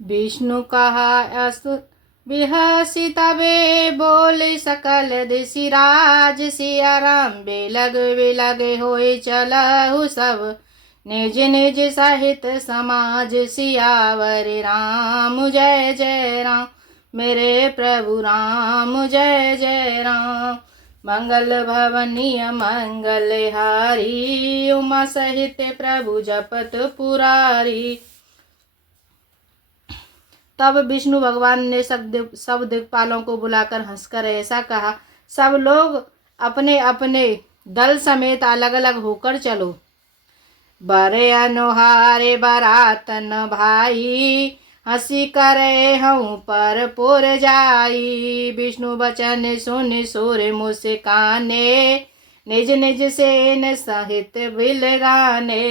विष्णु कहा अस्तु बिहसी तबे बोले सकल दिशिराज। सिया राम बेलग होए चलहु सब निज निज सहित समाज। सियावर राम जय जय राम मेरे प्रभु राम जय जय राम। मंगल भवनीय मंगल हारी उमा सहित प्रभु जपत पुरारी। तब विष्णु भगवान ने सब दिक्पालों को बुलाकर हंसकर ऐसा कहा, सब लोग अपने अपने दल समेत अलग अलग होकर चलो। बरे अनुहारे बरातन भाई हंसी करे हूँ पर पुर जाई। विष्णु वचन सुन सुर मुस्काने निज निज सेन सहित बिल गाने।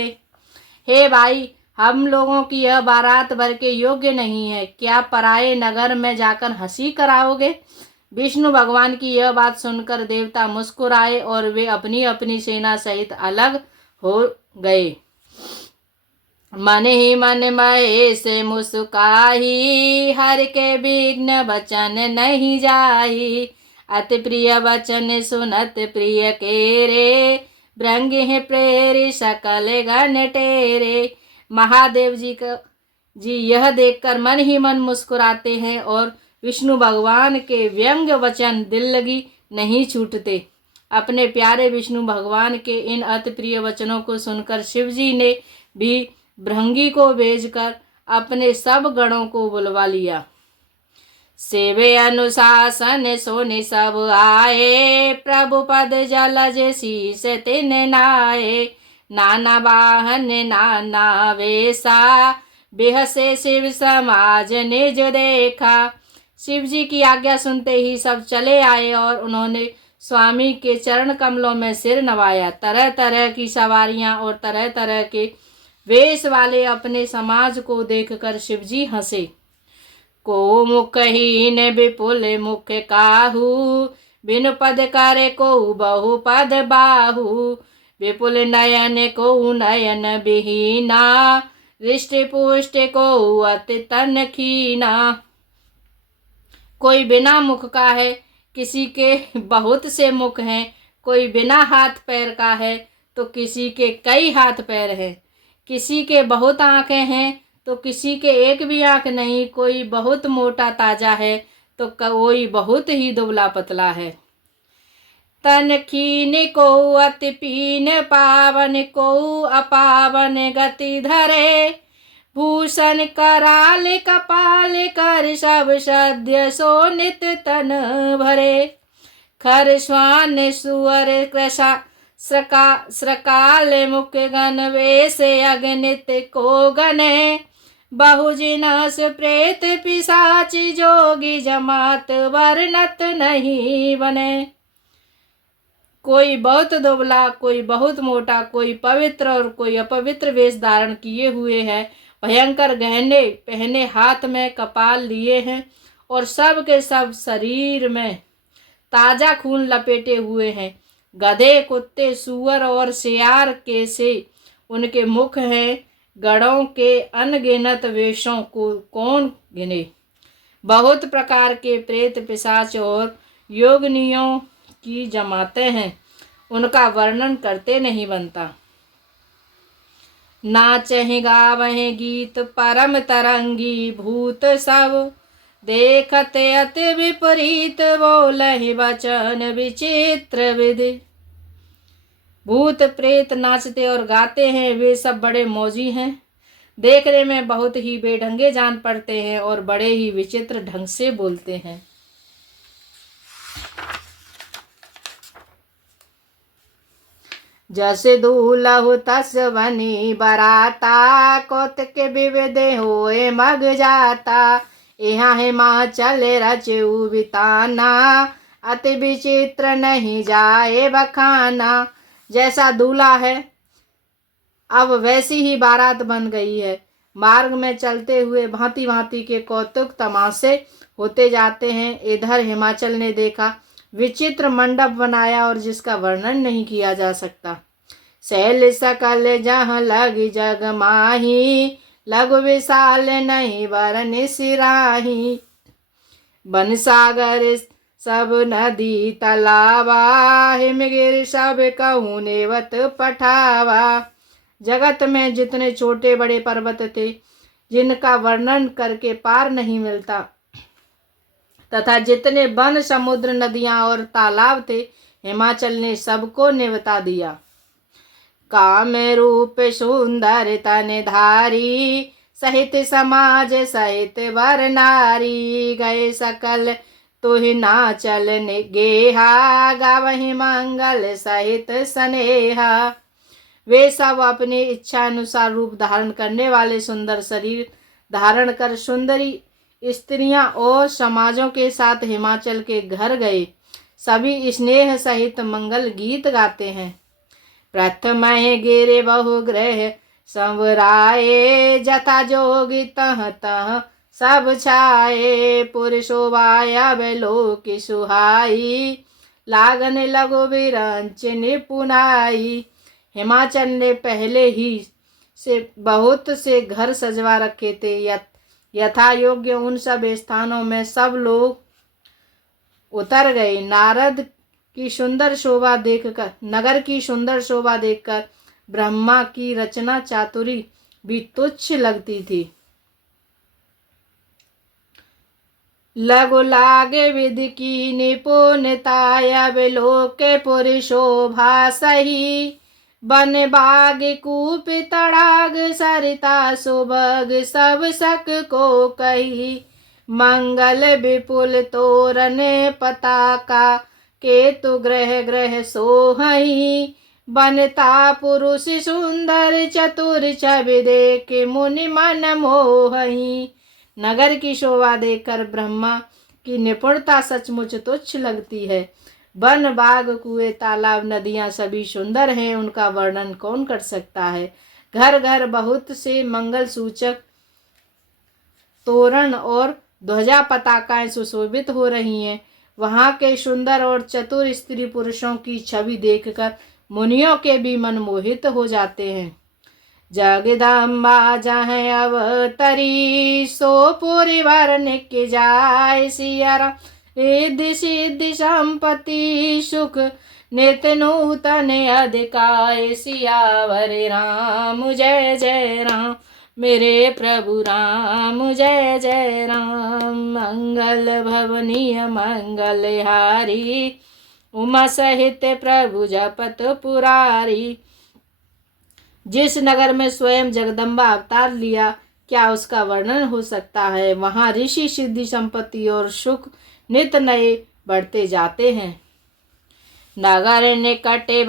हे भाई, हम लोगों की यह बारात भर के योग्य नहीं है, क्या पराये नगर में जाकर हंसी कराओगे। विष्णु भगवान की यह बात सुनकर देवता मुस्कुराए और वे अपनी अपनी सेना सहित अलग हो गए। मन ही मन महेश मुस्काही हर के विघ्न वचन नहीं जाही। अति प्रिय वचन सुनत प्रिय केरे भृंग प्रेरी सकल गण टेरे। महादेव जी यह देखकर मन ही मन मुस्कुराते हैं और विष्णु भगवान के व्यंग वचन दिल लगी नहीं छूटते। अपने प्यारे विष्णु भगवान के इन अति प्रिय वचनों को सुनकर शिव जी ने भी भृंगी को भेजकर अपने सब गणों को बुलवा लिया। सेवे अनुशासन सोने सब आए प्रभु पद जलज शीस तिन नाये। नाना वाहन नाना वेशा बेहसे शिव समाज निज देखा। शिव जी की आज्ञा सुनते ही सब चले आए और उन्होंने स्वामी के चरण कमलों में सिर नवाया। तरह तरह की सवारियां और तरह तरह के वेश वाले अपने समाज को देखकर शिव जी हंसे। को मुखहीन विपुल मुख काहू बिनु पद करे को बहु पद बाहू। विपुल नयन को नयन विहीना रिष्ट पुष्ट को अति तन खीना। कोई बिना मुख का है, किसी के बहुत से मुख हैं। कोई बिना हाथ पैर का है तो किसी के कई हाथ पैर हैं। किसी के बहुत आंखें हैं तो किसी के एक भी आंख नहीं। कोई बहुत मोटा ताजा है तो कोई बहुत ही दुबला पतला है। तन खीन को अति पीन पावन को अपावन गति धरे। भूषण कराल कपाल कर सब सद्य सोनित तन भरे। खर श्वान सुअर कृषा श्रकाल मुख गण वेश अगणित को गणे। बहुजिनस प्रेत पिशाच जोगी जमात वर्णत नहीं बने। कोई बहुत दुबला, कोई बहुत मोटा, कोई पवित्र और कोई अपवित्र वेश धारण किए हुए है। भयंकर गहने पहने हाथ में कपाल लिए हैं और सब के सब शरीर में ताजा खून लपेटे हुए हैं। गधे कुत्ते सूअर और सियार के से उनके मुख हैं। गणों के अनगिनत वेशों को कौन गिने। बहुत प्रकार के प्रेत पिशाच और योगनियों की जमातें हैं, उनका वर्णन करते नहीं बनता। नाचहि गावहि गीत परम तरंगी भूत सब। देखते अति विपरीत बोलहि वचन विचित्र विधि। भूत प्रेत नाचते और गाते हैं, वे सब बड़े मौजी हैं। देखने में बहुत ही बेढंगे जान पड़ते हैं और बड़े ही विचित्र ढंग से बोलते हैं। जैसे दूल्हु तस बनी बराता कौतक विविध होए मग जाता। यहाँ हिमाचल रचु बिताना अति विचित्र नहीं जाए बखाना। जैसा दूल्हा है अब वैसी ही बारात बन गई है। मार्ग में चलते हुए भांति भांति के कौतुक तमाशे होते जाते हैं। इधर हिमाचल ने देखा विचित्र मंडप बनाया और जिसका वर्णन नहीं किया जा सकता। शैल सकल जहाँ लगी जग माही लघु विशाल नहीं वरन सिराही। बन सागर सब नदी तलावा, हिमगिर सब कहूँ नेवत पठावा। जगत में जितने छोटे बड़े पर्वत थे जिनका वर्णन करके पार नहीं मिलता, तथा जितने वन समुद्र नदियां और तालाब थे, हिमाचल ने सबको निवता दिया। काम रूप सुंदर तन धारी, सहित समाज सहित वर नारी। गए सकल तुहि नाचल गेहा, गावहि मंगल सहित स्नेहा। वे सब अपनी इच्छा अनुसार रूप धारण करने वाले सुंदर शरीर धारण कर सुंदरी स्त्रियां और समाजों के साथ हिमाचल के घर गए। सभी स्नेह सहित मंगल गीत गाते हैं। प्रथम गिरे बहुग्रह संवराए, जथा जोगी तह तह सब छाए। पुर शोभाया लोक सुहाई, लागन लगो विरंच निपुनाई। हिमाचल ने पहले ही से बहुत से घर सजवा रखे थे। यथा योग्य उन सब स्थानों में सब लोग उतर गए। नारद की सुंदर शोभा देखकर, नगर की सुंदर शोभा देखकर ब्रह्मा की रचना चातुरी भी तुच्छ लगती थी। लगो लागे विधि की निपुणता, अब लोक पुर शोभा सही। बन बाग कूप तड़ाग सरिता सुबग, सब सक को कही। मंगल विपुल तोरण पताका, केतु ग्रह ग्रह सोहई। बनता पुरुष सुंदर चतुर, छवि देख मुनि मन मोहई। नगर की शोभा देखकर ब्रह्मा की निपुणता सचमुच तुच्छ लगती है। वन बाग कुएं तालाब नदियां सभी सुंदर हैं, उनका वर्णन कौन कर सकता है। घर घर बहुत से मंगल सूचक तोरण और ध्वजा पताकाएं सुशोभित हो रही हैं। वहां के सुंदर और चतुर स्त्री पुरुषों की छवि देखकर मुनियों के भी मन मोहित हो जाते हैं। जगदम्बा जहाँ अवतरी, सो पूरी वर्ण के जाय। सिया रिद्धि सिद्धि संपत्ति, सुख नित्य नूतन अधिकाय। सियावर राम जय जय राम, मेरे प्रभु राम जय जय राम। मंगल भवनीय मंगलहारी, उमा सहित प्रभु जपत पुरारी। जिस नगर में स्वयं जगदम्बा अवतार लिया, क्या उसका वर्णन हो सकता है। वहाँ ऋषि सिद्धि संपत्ति और सुख नित नए बढ़ते जाते हैं। नगर निकटे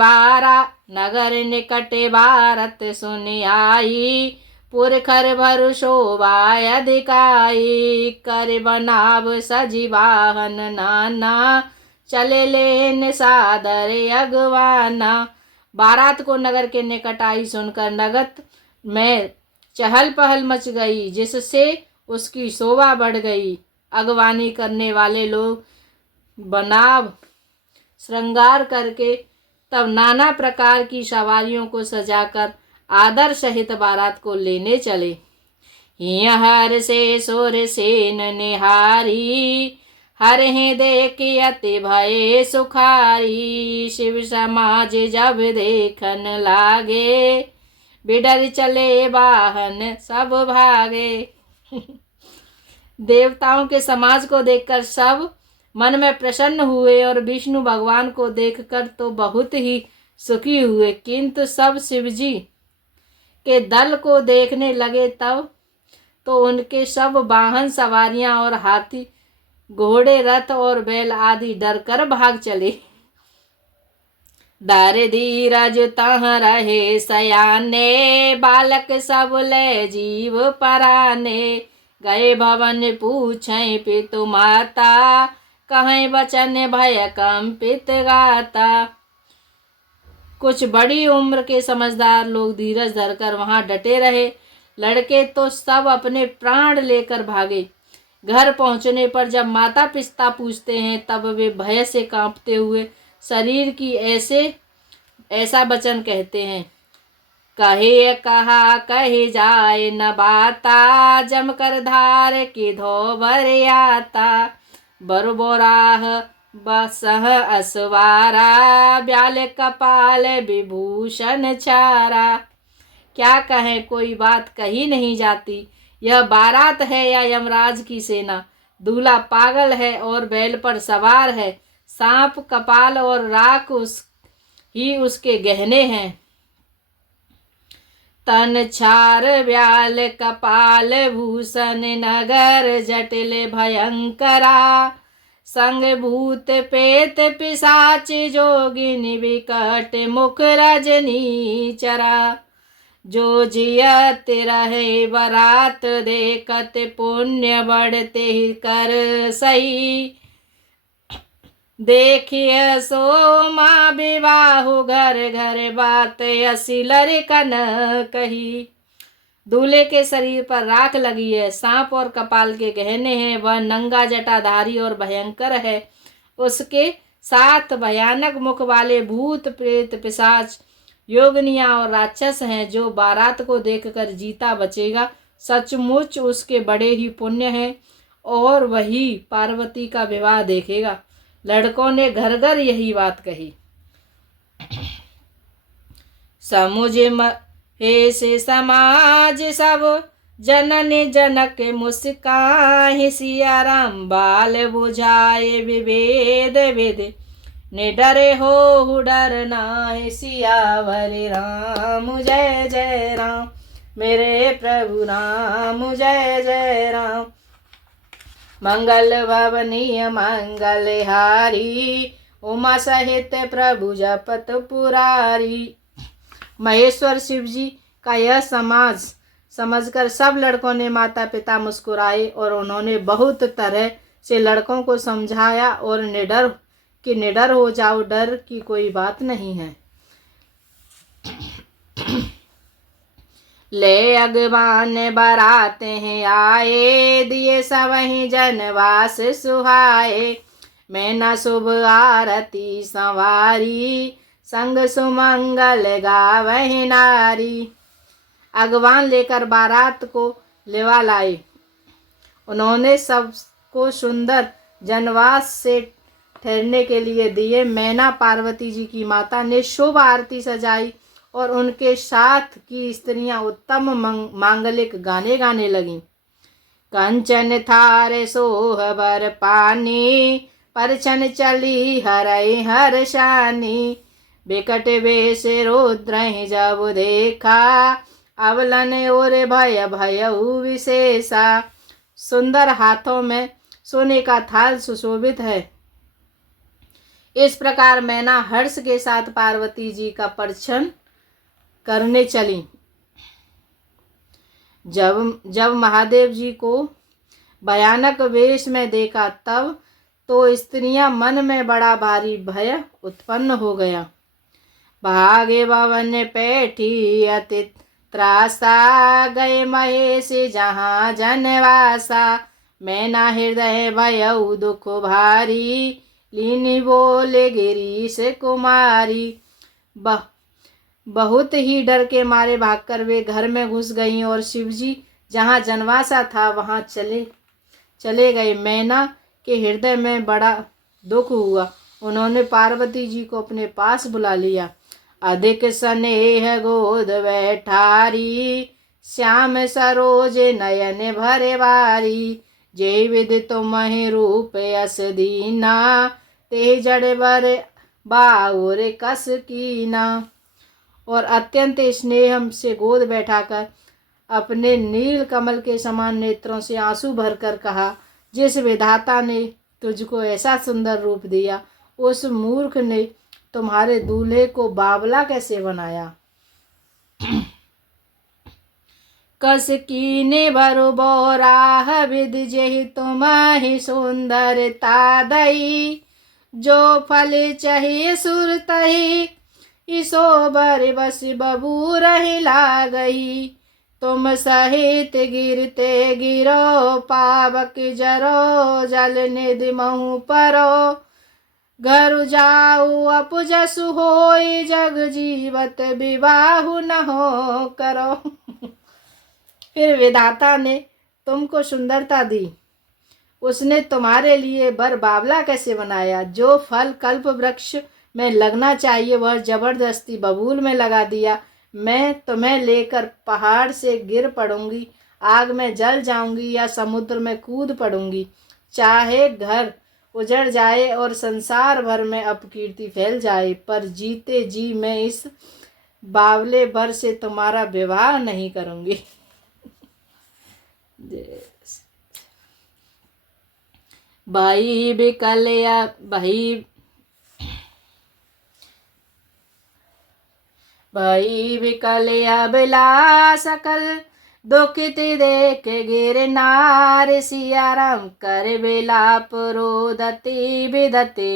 भारत सुनि आई, पुरखर भर शोभा अधिकाई। कर बनाव सजी वाहन नाना, चले लेन सादर अगवाना। बारात को नगर के निकट आई सुनकर नगर में चहल पहल मच गई, जिससे उसकी शोभा बढ़ गई। अगवानी करने वाले लोग बनाव श्रृंगार करके तब नाना प्रकार की सवारियों को सजाकर आदर सहित बारात को लेने चले। हर से सुर सेन निहारी, हर ही देख अति भय सुखारी। शिव समाज जब देखन लागे, बिडर चले वाहन सब भागे। देवताओं के समाज को देखकर सब मन में प्रसन्न हुए और विष्णु भगवान को देखकर तो बहुत ही सुखी हुए, किंतु सब शिवजी के दल को देखने लगे तब तो उनके सब वाहन सवारियां और हाथी घोड़े रथ और बैल आदि डर कर भाग चले। डर धीरज तह रहे सयाने, बालक सब ले जीव पराने। गए भवन पूछे पितु माता, कहें बचन भय कंपित गाता। कुछ बड़ी उम्र के समझदार लोग धीरज धरकर वहां डटे रहे। लड़के तो सब अपने प्राण लेकर भागे। घर पहुंचने पर जब माता पिता पूछते हैं तब वे भय से कांपते हुए शरीर की ऐसा वचन कहते हैं। कहे कहा कहे जाए न बाता, जम कर धार की धोबर आता। बरबोराह बसह असवारा, ब्याल कपाल विभूषण चारा। क्या कहें, कोई बात कही नहीं जाती। यह बारात है या यमराज की सेना। दूल्हा पागल है और बैल पर सवार है। सांप कपाल और राख उसके गहने हैं। तन छार ब्याल कपाल भूषण, नगर जटिल भयंकरा। संग भूत पेत पिशाच जोगिनी, विकट मुख रजनी चरा। जो जियत रहे बरात देखत, पुण्य बढ़ते कर सही। देखिए सो माँ विवाहु, घर घर बात असी लड़कन कही। दूल्हे के शरीर पर राख लगी है, सांप और कपाल के गहने हैं। वह नंगा जटाधारी और भयंकर है। उसके साथ भयानक मुख वाले भूत प्रेत पिशाच योगनियां और राक्षस हैं। जो बारात को देखकर जीता बचेगा, सचमुच उसके बड़े ही पुण्य हैं और वही पार्वती का विवाह देखेगा। लड़कों ने घर घर यही बात कही। समुझ हे से समाज सब, जननी जनक मुस्काहि। सिया राम बाल बुझाए विभेद विधि, निडरे हो डर नाहि। सियावर राम जय जय राम, मेरे प्रभु राम जय जय राम। मंगल भवनीय मंगलहारी, उमा सहित प्रभु जपत पुरारी। महेश्वर शिव जी का यह समाज समझकर सब लड़कों ने माता पिता मुस्कुराए और उन्होंने बहुत तरह से लड़कों को समझाया और निडर हो जाओ, डर की कोई बात नहीं है। ले अगवान बाराते हैं आए, दिए सवहीं जनवास सुहाए। मैं न शुभ आरती संवारी, संग सुमंगल गावहि नारी। अगवान लेकर बारात को लेवा लाए। उन्होंने सबको सुंदर जनवास से ठहरने के लिए दिए। मैना पार्वती जी की माता ने शुभ आरती सजाई और उनके साथ की स्त्रियां उत्तम मांगलिक गाने गाने लगीं। कंचन थारे सोह बर पानी, परछन चली हरई हर्षानी। बिकट वेश रुद्र जब देखा, अवलन और भय भयउ विशेषा। सुंदर हाथों में सोने का थाल सुशोभित है। इस प्रकार मैना हर्ष के साथ पार्वती जी का परिछन करने चली। जब महादेव जी को भयानक वेश में देखा, तब तो स्त्रियां मन में बड़ा भारी भय उत्पन्न हो गया। भागे भवन पैठी अति त्रासा, गए महेश जहाँ जनवासा। मैना हृदय भयउ दुख भारी, लीनी बोले गिरीश कुमारी। बहुत ही डर के मारे भागकर वे घर में घुस गईं और शिवजी जहाँ जनवासा था वहाँ चले गए। मैना के हृदय में बड़ा दुख हुआ। उन्होंने पार्वती जी को अपने पास बुला लिया। अधिक स्नेह गोद बैठारी, श्याम सरोज नयन भरे वारी। जय विधि तुम्हि रूप यस दीना, ते जड़ बर बाउर कस कीना। और अत्यंत स्नेह से गोद बैठाकर अपने नील कमल के समान नेत्रों से आंसू भरकर कहा, जिस विधाता ने तुझको ऐसा सुंदर रूप दिया, उस मूर्ख ने तुम्हारे दूल्हे को बावला कैसे बनाया। कस कीने बरु बोराह विधि, जेहि तुम्हि सुंदरता दई। जो फल चाहिए सुर तही, इसो बर बस बबू रही लागई। तुम सहित गिरते गिरो, पावक जरो जल निधि महु परो। घर जाऊ अपजसु होई जग जीवत विवाहु न हो करो। फिर विधाता ने तुमको सुंदरता दी, उसने तुम्हारे लिए बर बावला कैसे बनाया। जो फल कल्प वृक्ष में लगना चाहिए वह जबरदस्ती बबूल में लगा दिया। मैं तुम्हें लेकर पहाड़ से गिर पड़ूंगी, आग में जल जाऊंगी या समुद्र में कूद पड़ूंगी। चाहे घर उजड़ जाए और संसार भर में अपकीर्ति फैल जाए, पर जीते जी मैं इस बावले भर से तुम्हारा विवाह नहीं करूंगी। भाई बिकल या भाई बिकल अबला सकल दुखित देख गिर नार। सिया राम कर बिलाप रोदती बिदते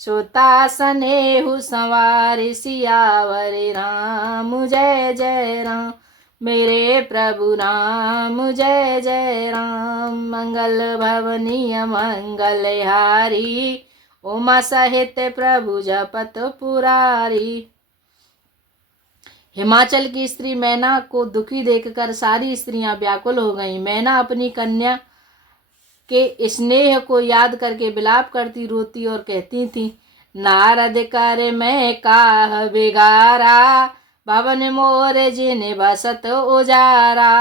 सोता सनेहु संवार। सियावर राम जय जय राम, मेरे प्रभु राम जय जय राम। मंगल भवनीय मंगल हारी, उमा सहित प्रभु जपत पुरारी। हिमाचल की स्त्री मैना को दुखी देखकर सारी स्त्रियां व्याकुल हो गईं। मैना अपनी कन्या के स्नेह को याद करके विलाप करती रोती और कहती थी, नारद कर मैं काह बिगारा, भवन मोर जिन बसत उजारा।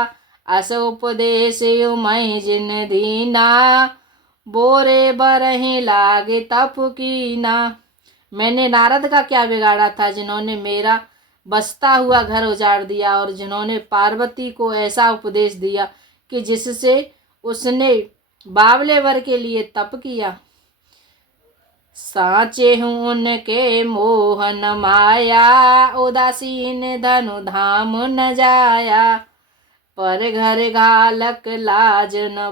अस उपदेश मैं जिन दीना, बोरे बरहे लागे तप कीना। मैंने नारद का क्या बिगाड़ा था जिन्होंने मेरा बसता हुआ घर उजाड़ दिया, और जिन्होंने पार्वती को ऐसा उपदेश दिया कि जिससे उसने बावले वर के लिए तप किया। साचे हूँ उनके मोहन माया, उदासीन धनु धाम न जाया। पर घर घालक लाज न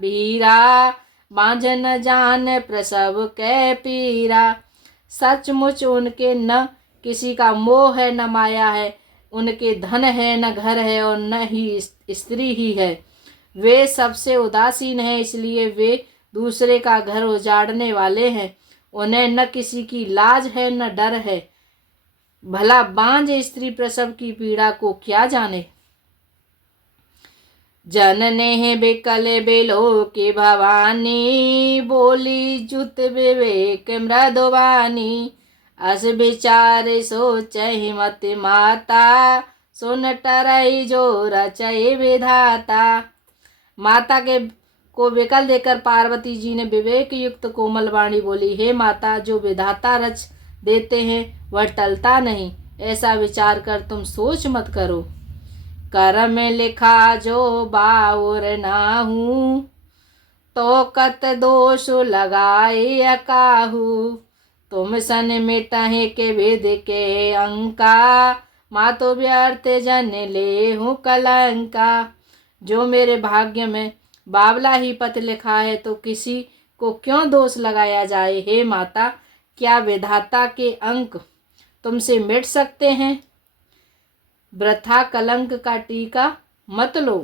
भीरा, बांझ न जान प्रसव कै पीरा। सचमुच उनके न किसी का मोह है न माया है, उनके धन है न घर है और न ही स्त्री ही है। वे सबसे उदासीन हैं, इसलिए वे दूसरे का घर उजाड़ने वाले हैं। उन्हें न किसी की लाज है न डर है। भला बांझ स्त्री प्रसव की पीड़ा को क्या जाने। जनने बिकल बिलो की भवानी, बोली जुत विवेक मृदुवानी। अस विचार सोचहि मत माता, सुन टरई जो रचय विधाता। माता के को विकल देकर पार्वती जी ने विवेक युक्त कोमल वाणी बोली, हे माता, जो विधाता रच देते हैं वह टलता नहीं, ऐसा विचार कर तुम सोच मत करो। कर्म लिखा जो बाउर नाहू, तो कत दोष लगाए अकाहू। तुम सन मिटहे के विध के अंका, मातो व्यर्थ जन ले हूँ कलंका। जो मेरे भाग्य में बावला ही पथ लिखा है तो किसी को क्यों दोष लगाया जाए। हे माता, क्या विधाता के अंक तुमसे मिट सकते हैं। वृथा कलंक का टीका मत लो।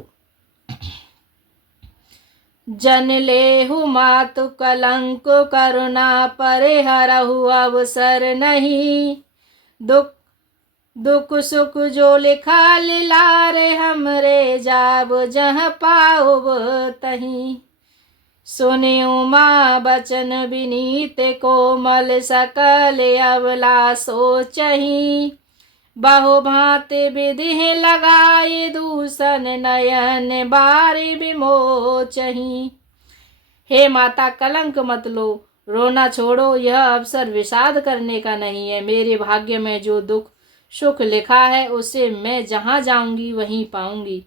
जन लेहु मातु कलंक, करुणा परे हरहु अवसर नहीं। दुख दुख सुख जो लिखा लिलारे, हमरे जाब जह पाओ तहीं। सुनियो माँ बचन विनीत, कोमल सकल अवला सोचही। बहु भांति विधि लगाए, दूषण नयन बारी विमोचही। हे माता, कलंक मत लो, रोना छोड़ो। यह अवसर विषाद करने का नहीं है। मेरे भाग्य में जो दुख सुख लिखा है उसे मैं जहाँ जाऊंगी वहीं पाऊंगी।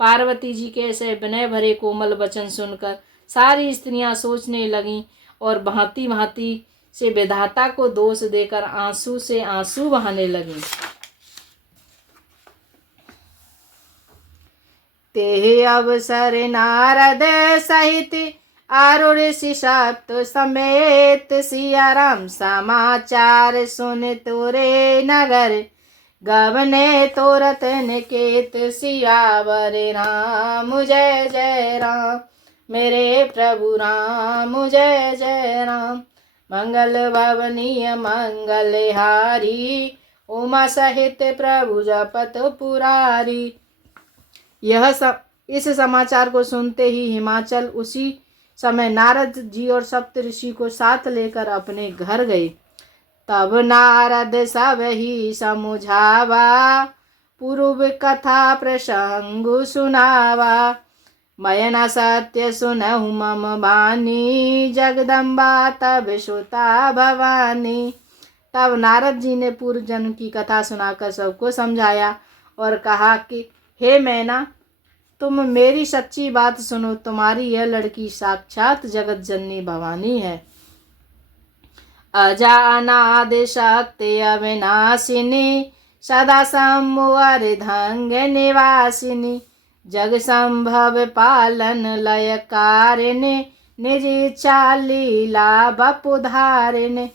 पार्वती जी के ऐसे विनय भरे कोमल वचन सुनकर सारी स्त्रियां सोचने लगीं और भांति भांति से विधाता को दोष देकर आंसू से आंसू बहाने लगीं। ते अवसर नारद सहित आरूढ़ सप्त समेत, सिया राम समाचार सुन तोरे नगर, गवने तोरत निकेत। सियावर राम जय जय राम, मेरे प्रभु राम जय जय राम। मंगल भवनीय मंगलहारी, उमा सहित प्रभु जपत पुरारी। इस समाचार को सुनते ही हिमाचल उसी समय नारद जी और सप्त ऋषि को साथ लेकर अपने घर गए। तब नारद सब ही समुझावा, पूर्व कथा प्रसंग सुनावा। मैं न सत्य सुनहु मम बानी, जगदम्बा तब सुता भवानी। तब नारद जी ने पूर्व जन्म की कथा सुनाकर सबको समझाया और कहा कि हे मैना, तुम मेरी सच्ची बात सुनो। तुम्हारी यह लड़की साक्षात जगत जननी भवानी है। अजा अनाद शक्ति अविनाशिनी, सदा संवर धंग निवासिनी। जग संभव पालन लय कारिणी, निज इच्छा लीला बपुधारिणी।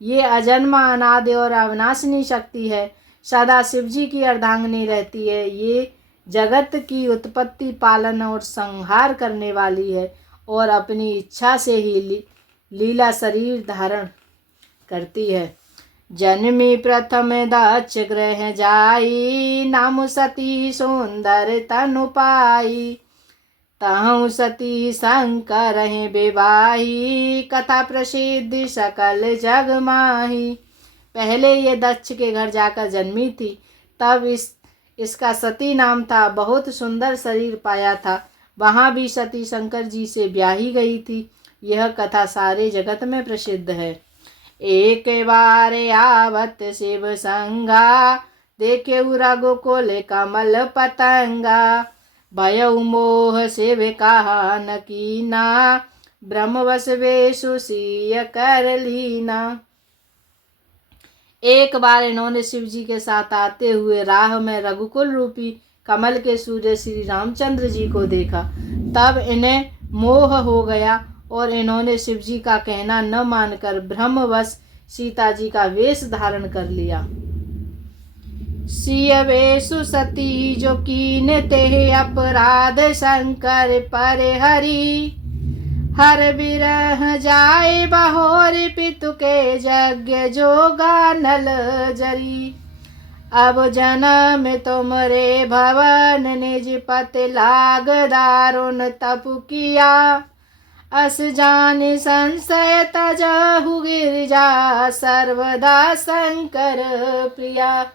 ये अजन्मा अनादि और अविनाशिनी शक्ति है, सदा शिव जी की अर्धांगिनी रहती है। ये जगत की उत्पत्ति, पालन और संहार करने वाली है और अपनी इच्छा से ही लीला शरीर धारण करती है। जन्मी प्रथम दक्ष ग्रह जाई, नाम सती सुंदर तनु पाई। तहु सती शंकर हैं विवाही, कथा प्रसिद्ध सकल जग माही। पहले ये दक्ष के घर जाकर जन्मी थी, तब इसका सती नाम था। बहुत सुंदर शरीर पाया था। वहाँ भी सती शंकर जी से ब्याही गई थी। यह कथा सारे जगत में प्रसिद्ध है। एक बार आवत शिव संगा, देखे रघुकुल कमल पतंगा। भयउ मोह शिव कहा न कीना, ब्रह्मवश वेशु सिय कर लीना। एक बार इन्होंने शिव जी के साथ आते हुए राह में रघुकुल रूपी कमल के सूर्य श्री रामचंद्र जी को देखा। तब इन्हें मोह हो गया और इन्होंने शिव जी का कहना न मानकर ब्रह्मवश सीता जी का वेश धारण कर लिया। सिय वेशु सती जो कीन ते अपराध, शंकर पर हरि। हर बिरह जाए बहोर, पितु के यज्ञ जो गानल जरी। अब जन्म तुमरे भवन, निज पति लाग दारुण तप किया। अस जान संशय तजहु गिरिजा, सर्वदा शंकर प्रिया।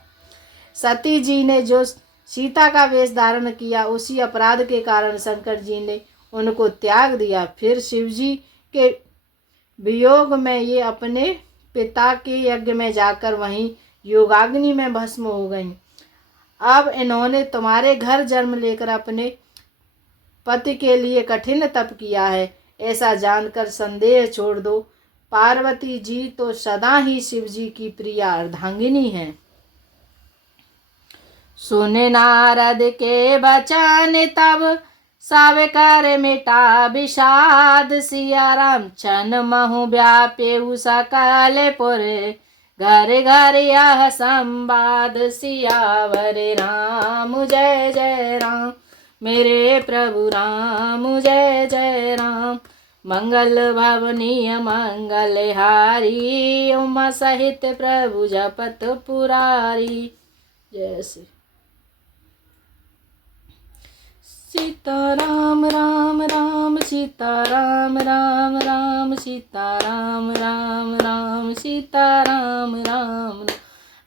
सती जी ने जो सीता का वेश धारण किया, उसी अपराध के कारण शंकर जी ने उनको त्याग दिया। फिर शिव जी के वियोग में ये अपने पिता के यज्ञ में जाकर वहीं योगाग्नि में भस्म हो गईं। अब इन्होंने तुम्हारे घर जन्म लेकर अपने पति के लिए कठिन तप किया है, ऐसा जानकर संदेह छोड़ दो। पार्वती जी तो सदा ही शिव जी की प्रिय अर्धांगिनी हैं। सुने नारद के बचन तब, सब कर मिटा विषाद। सिया राम चन महु व्यापे सकल पुर, घर घर यह संवाद। सियावर राम जय जय राम, मेरे प्रभु राम जय जय राम। मंगल भवनीय मंगलहारी, उमा सहित प्रभु जपत पुरारी। जय श्री सीता राम राम राम, सीता राम राम राम, सीता राम राम राम, सीता राम राम।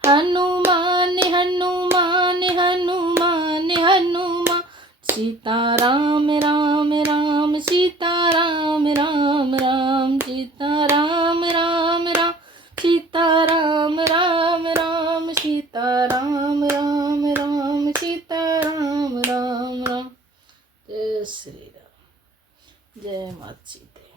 हनुमान हनुमान हनुमान हनुमान, सीता राम राम राम, सीता राम राम राम, सीता राम राम राम, सीता राम राम राम, सीता राम राम राम, सीता राम राम राम। जय श्री राम, जय माता सीता।